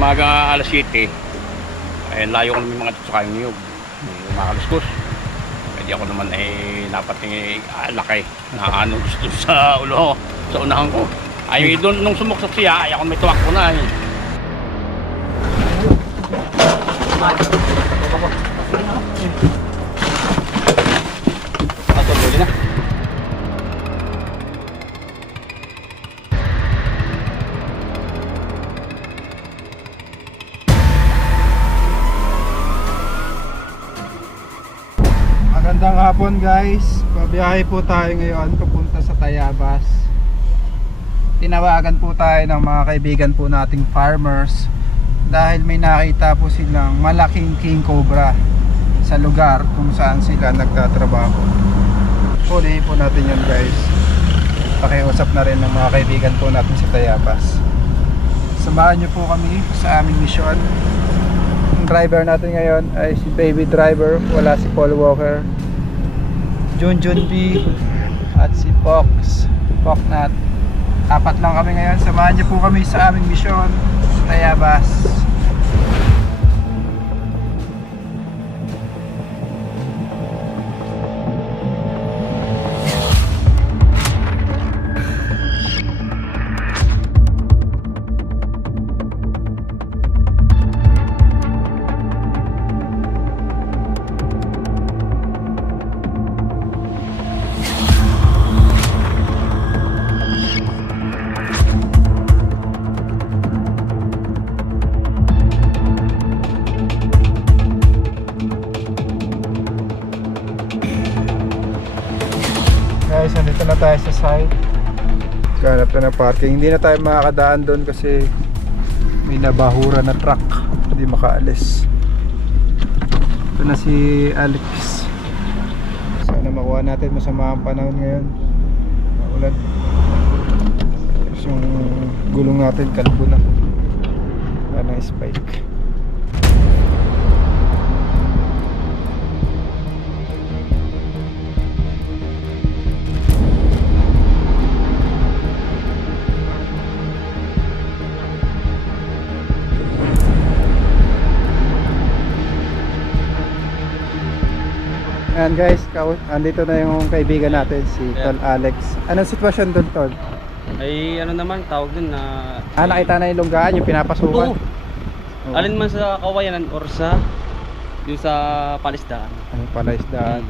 Umaga alas 7, ay layo ko naman mga dito sa kayong niyog. Makaluskus. Pwede ako naman dapat laki na ano gusto sa ulo, sa unahan ko. Ay doon nung sumuksok siya, ay ako may tuwak ko na Tuloy na. Magandang hapon guys. Pabiyahe po tayo ngayon papunta sa Tayabas. Tinawagan po tayo ng mga kaibigan po nating farmers dahil may nakita po silang malaking king cobra sa lugar kung saan sila nagtatrabaho. Hulihin po natin yun guys. Pakiusap na rin ng mga kaibigan po natin sa Tayabas. Samahan nyo po kami sa aming misyon. Ang driver natin ngayon ay si Baby Driver, wala si Paul Walker, Junjun B at si Pox Poknat. Apat lang kami ngayon. Samahan niyo po kami sa aming misyon sa Tayabas. Guys, nandito na tayo sa site. Ganap na ng parking. Hindi na tayo makakadaan doon kasi may nabahura na truck. Hindi makaalis. Ito na si Alex. Sana makuha natin. Masama ang panahon ngayon. Maulan. Tapos yung gulong natin kalbo na. Wala na spike. Ayan guys, andito na yung kaibigan natin si Tol Alex. Anong sitwasyon doon, Tol? Ay ano naman tawag dun na nakita na yung lunggaan, yung pinapasukan? Oo. Alin man sa kawayanan or sa yung sa palisdaan. Ang palaisdaan.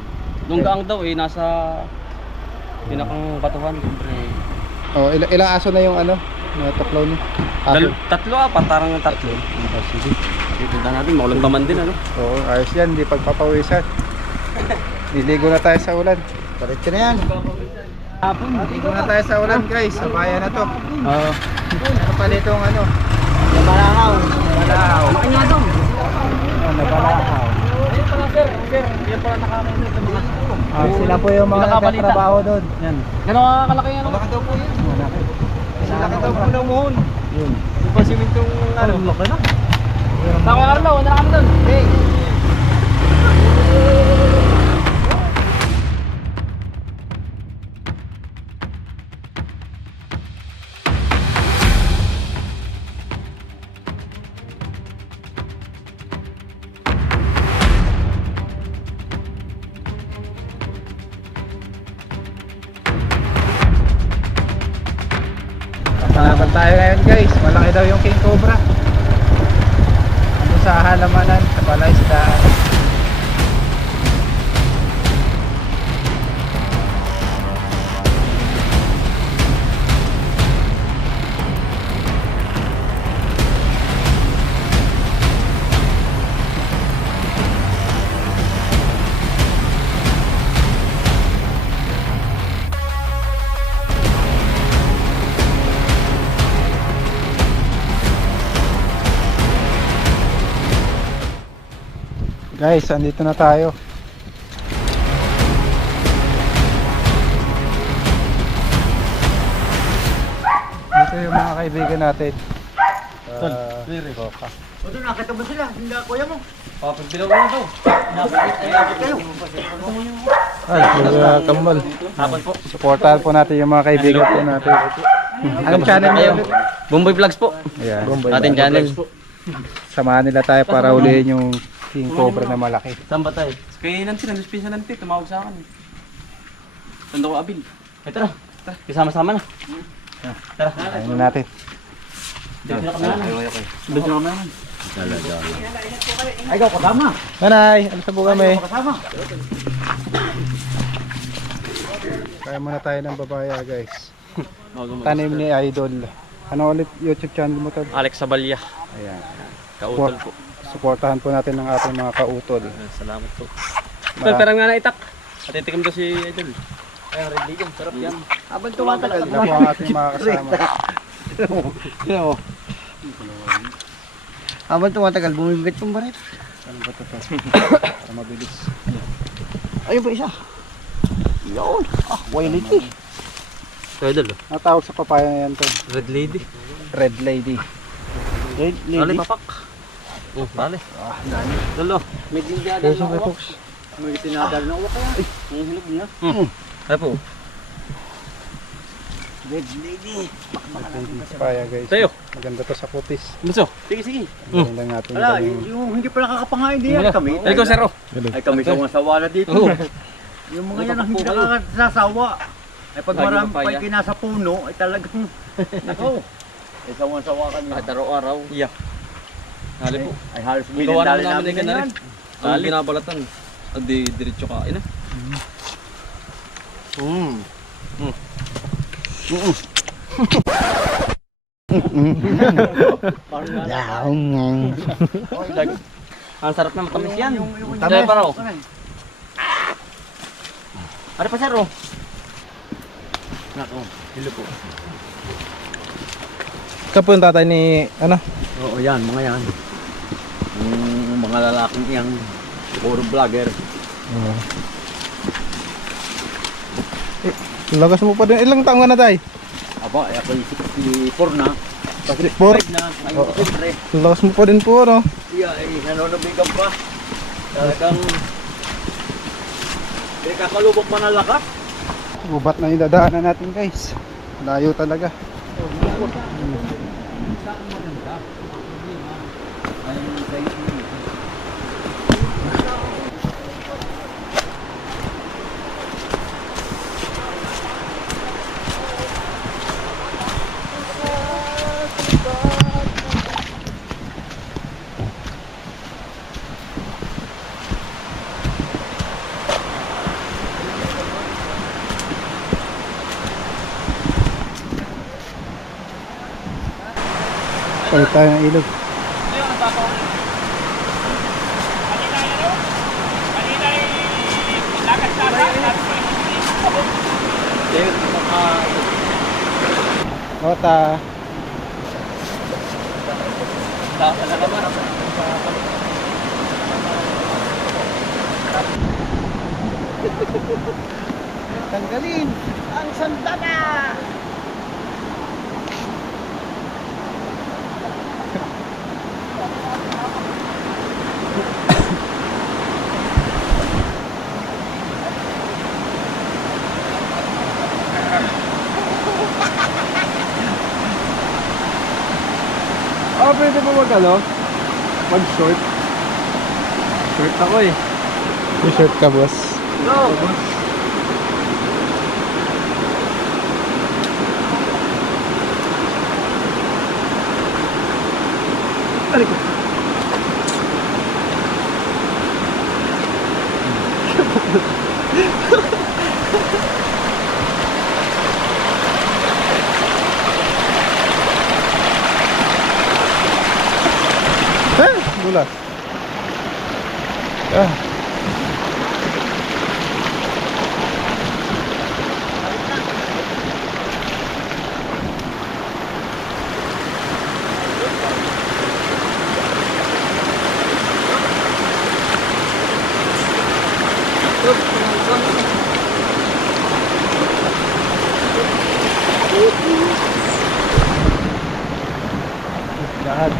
Lunggaang daw nasa pinakang batuhan siyempre. Oh, ilang aso na yung ano? Natuklaw niyo? Tatlo parang tatlo. Sige. Titinda natin, maulan pa man din ano. Oo, ayos yan, hindi pagpapawisan. Niligo na tayo sa ulan. Balik ka na yan. Niligo na tayo sa ulan guys, sa bayan na to. Oo. Ano pa nitong ano? Nabalahaw. Nabalahaw. Kanya dong. Nabalahaw. Sir, yan pala nakakita sa mga Sila po yung mga nagtatrabaho doon. Yan. Gano'n kalaki ano? Malaki daw po yun. Malaki daw po ng muhon. Yun. Yung pa simentong ano? Laki na. Tako Carlo, wala kami doon. Hey. Salamat tayo ngayon guys. Malaki daw yung king cobra. Ano sa halamanan, sa palaisdaan. Guys, andito na tayo. Dito yung mga kaibigan natin. Roca. O doon, nakita mo sila, hindi kuya mo. Pag bilaw mo daw. Nakita kayo. Ay, kuya Kambal. Hapon po. Supportahan po natin yung mga kaibigan po natin. Anong channel niyo? Bomboy Vlogs po. Ayan. Ating channel. Samahan nila tayo para ulihin yung king cobra na malaki. Saan ba tayo? Kaya nanti, nandun siya nanti, tumawag sa akin. Tanda ko abil. Ay tara, tara, kasama-sama na. Tara. Ayun na natin. Doon na kami na. Doon na kami na. Ay, ikaw kasama. Nanay, alis na po kami. Kasama. Kaya muna tayo ng babaya guys. Tanim ni Idol. Ano ulit YouTube channel mo to? Alex Sabalya. Ayan. Kautol po. Supportahan po natin ng ating mga kautol. Salamat po. Ito, parang nga naitak. At itikim to si Idol. Ay, red legion. Sarap yan. Habang tumatagal. Sila po ang ating mga kasama. Habang tumatagal, bumibigat yung barit. Ano ba ito? Para mabilis. Ayun pa isa. Yun. Violet eh. Ito, Idol. Natawag sa papaya na yan to. Red lady. Red Lady. Red Dali, lady. papak. Oh, dali. Dalo. May dindadan na uwak. May tinadal na uwak kaya. Ay, ang hilog niya. Ay po. Red lady. Red Lady papaya guys. Tayo. Maganda to sa kutis. Gusto? Sige, sige. Ang lang natin Wala, yung yung hindi pa nakakapangain din yan kami. Ay, ikaw, sir. Oh. Ay kami sawa na dito. Oo. Yung mga yan ang hindi nakakasasawa. Ay pag Lagi marami papaya. pa yung nasa puno, ay talagang nako. Ay sawa kami. Kahit araw-araw. Yeah. Dali po. Ay halos Gawa naman binandali namin namin ay ganun yan. rin. Ang binabalatan. At di diretso kain na. Ang sarap na matamis yan. Dahil pa raw. Ano pa sir oh? Nako, hilo po. Kapun tatay ni ano? Oo yan, mga yan. Yung mga lalaking yang puro vlogger. Lagas mo pa din. Ilang taon ka na tay? Aba, ay ako 64 na. 64? Na, ngayon ko siyempre. Lagas mo pa din po ano? Iya, ay nanonobigan pa. Talagang kakalubok pa ng lakas. Gubat na yung dadaanan natin guys. Layo talaga. Palit tayo ng ilog. Ota. Tanggalin ang sandata! Pwede po mag ano? Mag short. Short ako eh. May short ka boss. Go! Bulat. Ah. Lahat.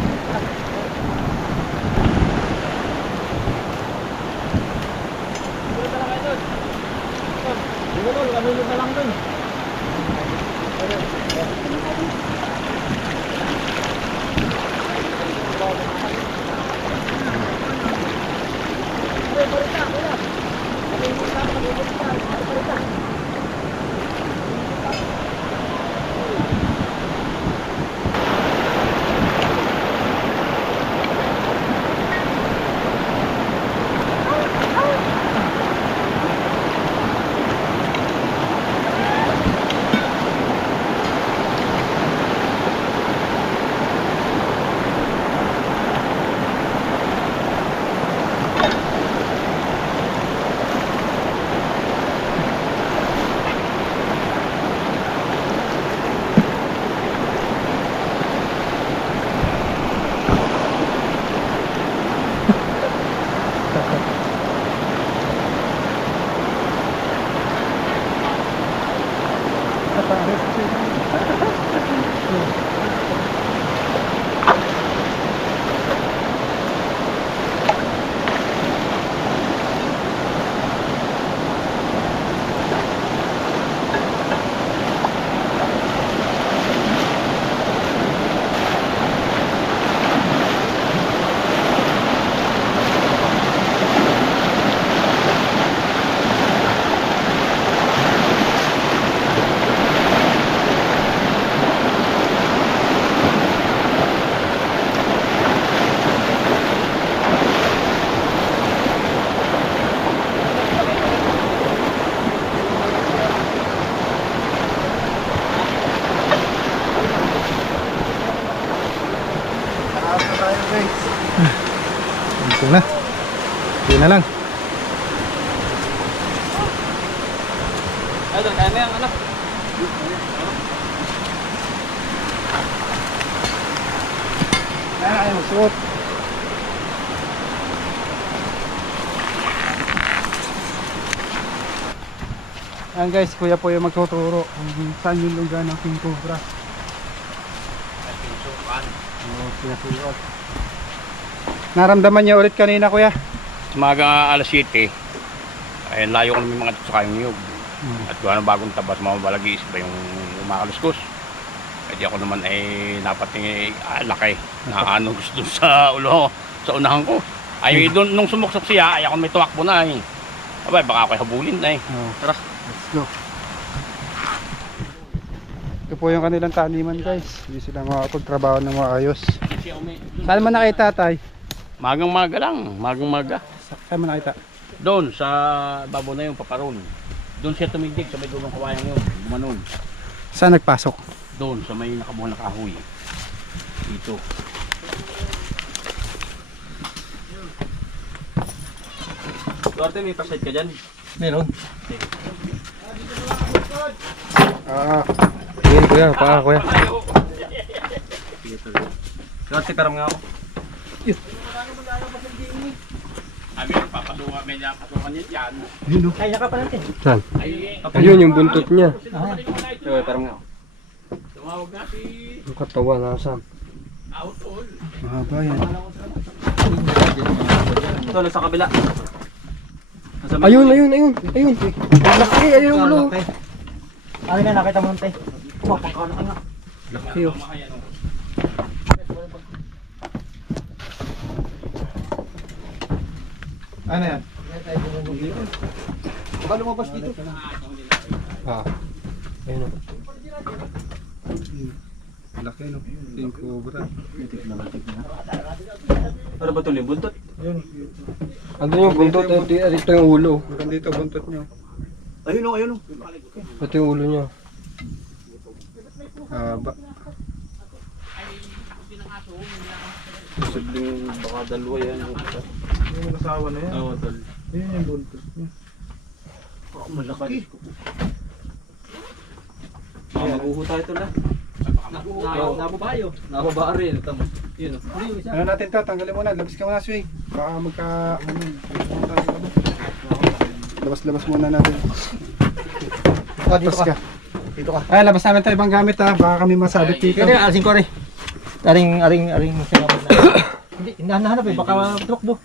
Thanks. Ito na. Ito na lang. Idol, kaya na yan, anak. Kaya na kayo magsuot. Ayan guys, kuya po yung magtuturo kung saan yung lugar ng King Cobra. Oo, pinasuot. Naramdaman niya ulit kanina kuya? Umaga alas 7, ay layo ko namin mga sa kayong niyog. At gawa ng bagong tabas, mamabalagi isip ba yung umakaluskos. Kaya ako naman ay napating laki na ano gusto dun sa ulo, sa unahan ko. Ay doon nung sumuksok siya, ay ako may tuwakbo na eh. Abay, baka ako'y habulin na eh. Oo. Tara. Let's go. Ito po yung kanilang taniman guys. Hindi sila makapagtrabaho ng maayos. Saan mo nakita tay? Magang maga lang, magang maga. Saan mo nakita? Doon sa babo na yung paparon. Doon siya tumindig sa may dulong kawayang yun, gumanon. Saan nagpasok? Doon sa may nakabuhan na kahoy. Dito. Duarte, may paset ka dyan. Meron. Ayun kuya, kuya. Duarte, karam nga ako. Sabi, papadunga, may napatukan niya dyan. Kaya ka pa natin. Saan? Ay, Ayun yung buntot niya. Karam nga ako. tumawag na si Yung katawan nasaan? Outol. Mahaba yan. Ito, nasa kabila. Nasa may- Ayun. Laki, ayun yung ulo. Ano na, nakita mo nante? Pagkakalaki nga. Laki oh. Ano yan? Baka lumabas dito. Ayun oh. Laki no. King Cobra. Ano ba ito, limbuntot? Ano yung buntot? Ito yung ulo. Maganda dito buntot nyo. Ayun o, ayun o. Ito yung ulo nyo. Haba. Posibleng baka dalawa yan. Yung asawa na yan. Oo, tol. Yun yung buntot nyo. Malaki. Maguho tayo tol ah. Nababayo. Nababa rin. Tama. Yun o. Ano natin to? Tanggalin muna. Labas ka muna, Swing. Baka magka... Labas muna natin. Labas ka. Dito ka. Ay, labas namin tayo ibang gamit ha. Baka kami masabit dito. Kaya alisin ko rin. Aring sinapit na. Hindi, hinahanap eh. Baka trukbo.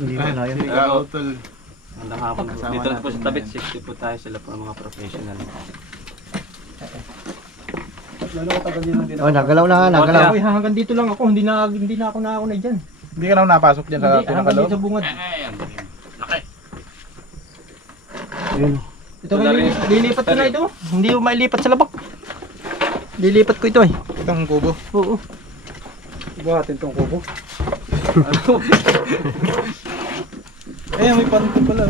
Hindi ba na yan? Tol. Dito na po sa tabit. 60 po tayo sila po mga professional. Lalo katagal nyo lang din. Oh, nagalaw na, nagalaw. Uy, hanggang dito lang ako. Hindi na ako na dyan. Hindi ka na napasok dyan sa Hindi, hanggang dito sa bungad. Laki. Ayun. Ito lilipat ko na ito. Hindi ko mailipat sa labak. Lilipat ko ito eh. Itong kubo. Oo. Buhatin itong kubo. Ayun, may panty pala.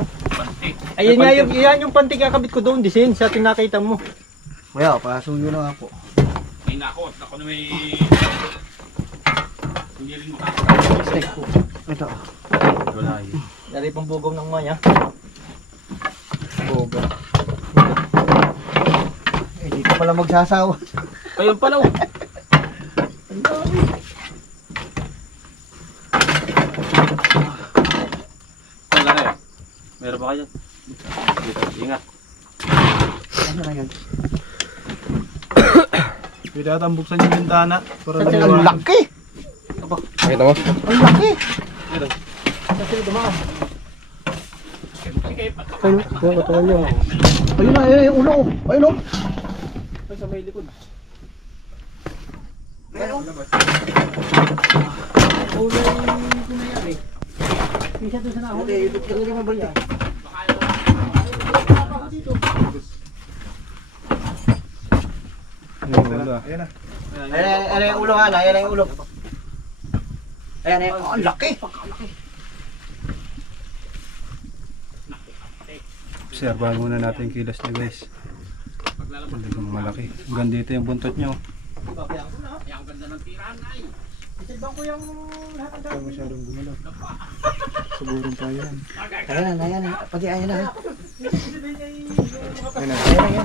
Ayun nga yung, yan yung pantig kakabit ko doon. Disin sa tinakita mo. Kuya, pasuyo na ako. Ay nako, ako na may... Hindi rin makakapagod. Ito. Wala yun. Dari pang bugaw ng maya. Boga. Eh, dito pala magsasawa. Ayun pala oh. Ang laki. Meron ba kayo? Dito, ingat. Ano na yan? Pwede atang buksan yung bintana. Para Ang laki! Nakita mo? Ang laki! Ayun, yung katawan nyo. Ayun na, ayun yung ulo. Ayun o. Sa may likod. Ayan na. Ayan yung ulo nga, ayan yung ulo. Ayan, ayan. Oh, ang laki! Obserbahan muna natin yung kilos niya guys. Talagang malaki. Hanggang dito yung buntot nyo. Ang ganda ng tirahan ay. Ito masyadong gumalaw. Sigurong tayo yan. Ayan na. Pati ayan na. Ayan na.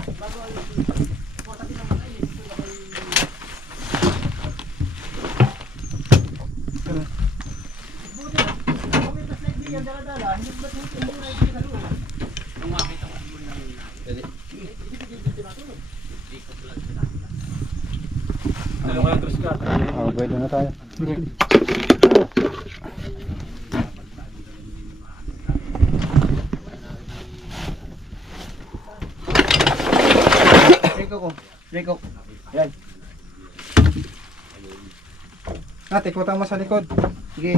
Pwede na tayo. Rico. Yan. Tikutang mo sa likod. Sige.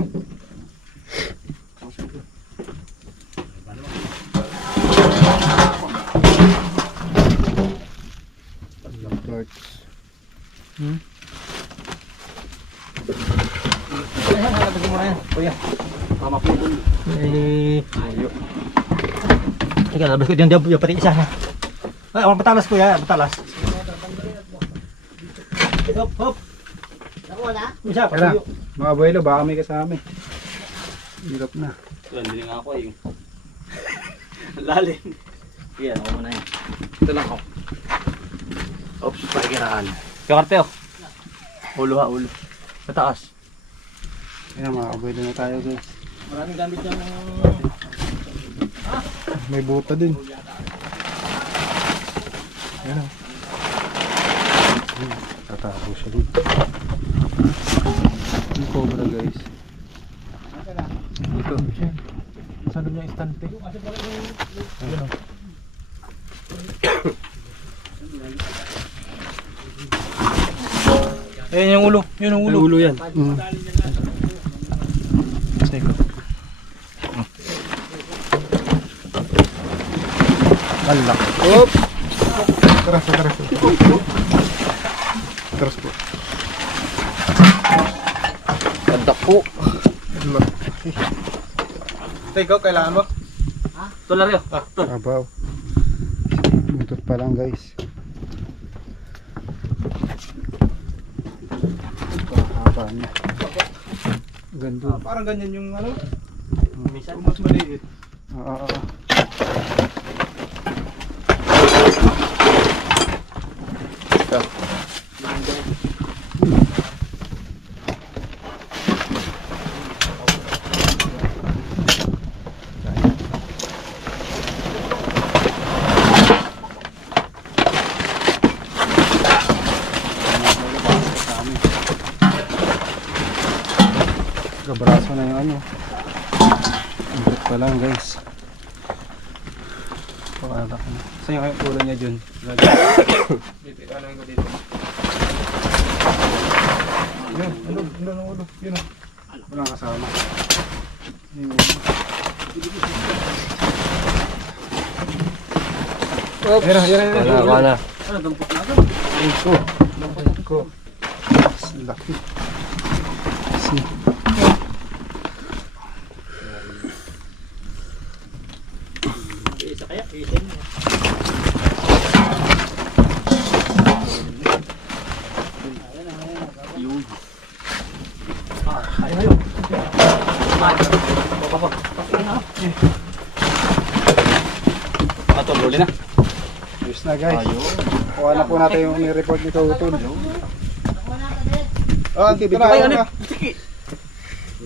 Ayan, halagay mo na yan. Kuya. Tama po ito. Ika, labas ko yung pati isa na. Ay, ang patalas kuya, patalas. Hop, hop. Nakuha na? Isa, Kaya, patuyo. mga abuelo, baka may kasama. Hirap na. Ito, hindi nga ako eh. Ang lalim. Yan, ako muna yan. Ito lang ako. Oops, pakikiraan. Kakarte oh. Ulo ha, ulo. Mataas. Kaya mga abuelo na tayo guys. Maraming gamit yung... May buta din. Ayan o. Tatago siya dito. Yung cobra guys. Dito. Saan niya istante? Ayan o. Ayan yung ulo. Yun yung ulo. Ulo yan. Teka. Alak. Op! Taras. Taras po. Kandak po. Alak. Ikaw, kailangan mo? Ito lang rin. Abaw. Butot pa lang guys. Haba niya. Ganda. Parang ganyan yung ano. Minsan mas maliit. Oo. Gabraso na yung ano. Ang pa lang guys. Pakala ko na. Saan yung ulo niya dyan? Dito, ano yung dito? Yun, ulo. Yun o. Walang kasama. Yun. Oops! Yan. Wala. Ano, dampot na ito? Ko. Laki. See. Isa kaya, isin mo. Yun. Ayaw yun. Papa. Ito, huli na. Ayos na guys. Kuha na po natin yung report ni Kautol. Dito na. Sige.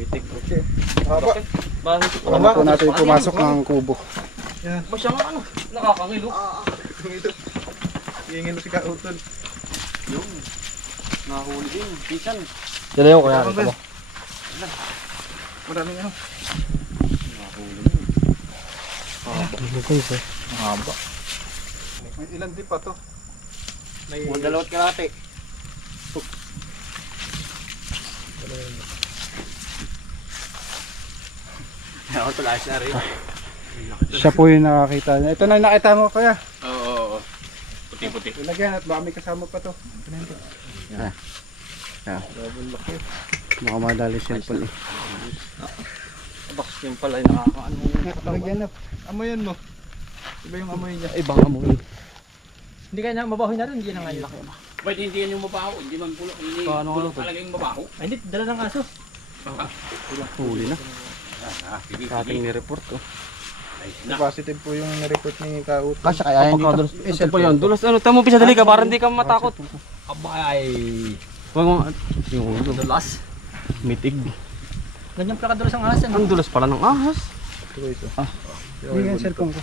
Okay. Haba. Bakit? Kuha na po natin yung pumasok ng kubo. Masyang ano, nakakangilo. Hingin mo si Kautol. Yung, nahuli din, pisan. Yan na yung kuya. Ito mo. Maraming ano. Nahuli din. Haba. May ilan din pa to. May Dalawat kalate. Ako tulas na rin. siya po yung nakakita niya. Ito na yung nakita mo kaya. Oo. Puti-puti. Ilagyan at baka may kasama pa to. Baka madali cellphone eh. Box yung pala yung nakakaano. Lagyan na. Amoyan mo. Iba yung amoy niya. Ibang amoy. Hindi kaya na mabahoy na rin, hindi na nga yung laki. Pwede hindi yan yung mabaho, hindi man pulo, hindi Paano pulo ano to? talaga yung mabaho. Ay, hindi, dala ng aso. Huli na. Sige, Sa ating ni-report oh. Nice na. Positive po yung report ni Kaut. Kasya kaya yan dito. Ito pa yan. Dulas, ano, tamo pisa dali ka para hindi ka matakot. Abay. Huwag mo, yung ulo. Dulas. Mitig. Ganyan pala kadulas ang ahas. Ang dulas pala ng ahas. Hindi yung cellphone ko.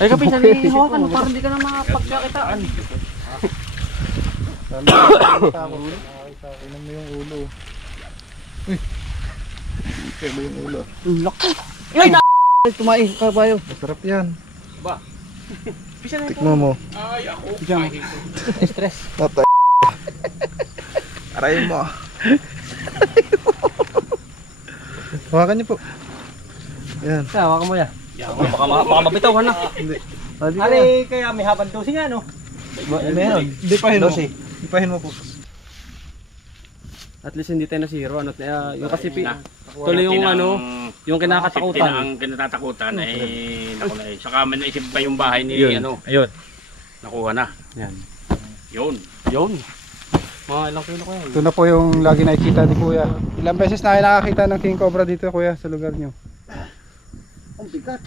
Ay, kapisa ni hawakan mo para hindi ka na makapagkakitaan. Inom mo yung ulo. Uy. Kaya mo yung ulo. Laki. Ay, na! Tumain ka ba yun? Masarap yan. Ba? Pisa na Tikmo mo. Ay, ako. Diyan. Stress. Natay. Arayin mo. Hawakan niyo po. Yan. Hawakan mo yan. Baka mabitawan na. Hindi. Ali, kaya may habang dosi nga, no? Meron. Dipahin mo. Dosi. Dipahin mo po. At least hindi tayo na zero. Ano, yung kasi tuloy yung ano, yung kinakatakutan. Ang kinatatakutan ay naku na eh. Saka may naisip pa yung bahay ni Yun. ano, Ayun. nakuha na. Yan. Yun. Yun. Mga ilang kilo ko yan. Ito na po yung lagi nakikita ni Kuya. Ilang beses na kayo nakakita ng king cobra dito, Kuya, sa lugar nyo? Ang bigat.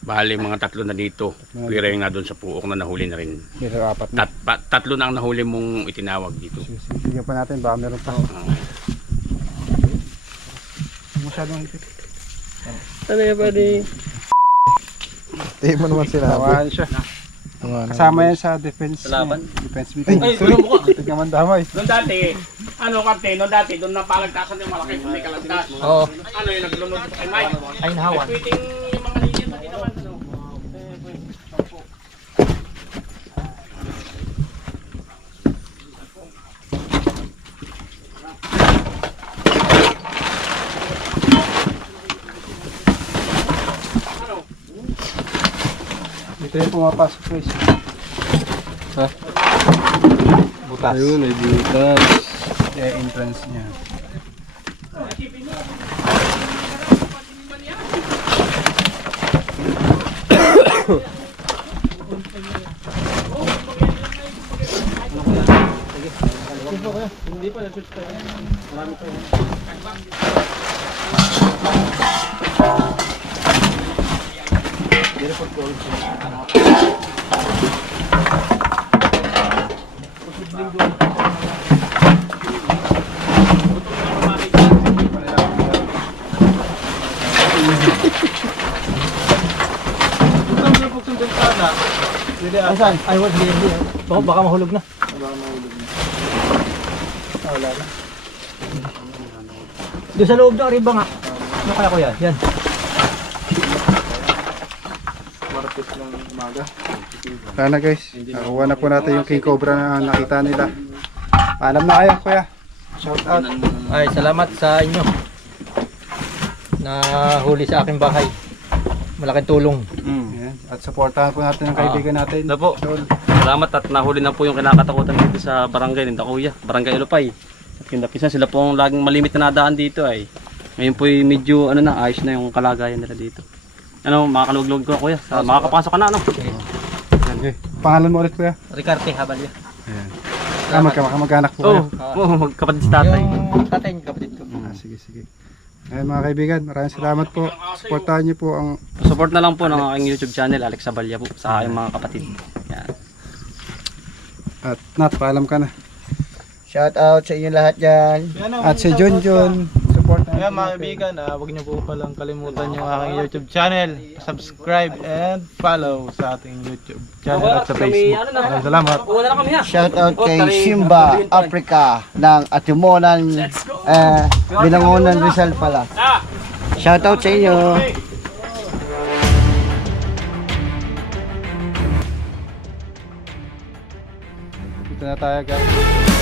Bali mga 3 na dito. Pero yung nga doon sa puok na nahuli na rin. Pero 4 na. 3 na ang nahuli mong itinawag dito. Sige pa natin, baka meron pa. Masyadong hipit. Ano yan pwede? Hindi mo naman sila. Tawahan siya. Kasama yan sa defense. Sa laban? Defense meeting. Ay, tulong mo ka. Ito naman damay. Doon dati, ano karte, doon dati, doon na palagtasan yung malaki, may kalagtas. Oo. Ano yung naglunod kay Mike? Ay, nahawan. Tweeting yung mga linya na ginawan. Ano? Ito yung pumapasok guys. Ha? Butas. Ayun, ay butas. Yung entrance niya. Hindi pa, nag-shoot pa yan. Marami pa yan. Asan? Ay, wala. Baka mahulog na. Wala na. Doon sa loob ng riba nga. Ano kaya ko yan? Yan. Marapit lang umaga. Sana guys, nakuha na po natin yung king cobra na nakita nila. Paalam na kayo Kuya. Shout out. Ay, salamat sa inyo. Na huli sa aking bahay. Malaking tulong. Ayan. At supportahan po natin ang kaibigan natin. Ito po. Sol. Salamat at nahuli na po yung kinakatakutan dito sa barangay ng Dakuya, Barangay Ilupay. At kindapisan sila po ang laging malimit na nadaan dito ay. Ngayon po medyo ano na, ayos na yung kalagayan nila dito. Ano, makakaluglog ko kuya. Makakapasok ka na ano. Okay. Pangalan mo ulit Kuya? Ricarte Habalya. Ayan. Magkamag-anak po kayo. Magkapatid si tatay. Yung tatay niyo, kapatid ko. Sige, sige. Ayan mga kaibigan, maraming salamat po. Supportahan niyo po ang Support na lang po ng aking YouTube channel, Alex Abalya po, sa aking mga kapatid. Yan. at Nat, paalam ka na. Shout out sa inyo lahat dyan. At si John John, supportahan Kaya po mga natin. kaibigan, huwag niyo po palang kalimutan yung aking YouTube channel. Subscribe and follow sa ating YouTube channel at sa Facebook. Maraming salamat. Uwa na lang kami ha. Shout out kay Simba Africa ng Atimonan Binangonan Rizal pala. Shout out sa inyo. Dito na tayo guys.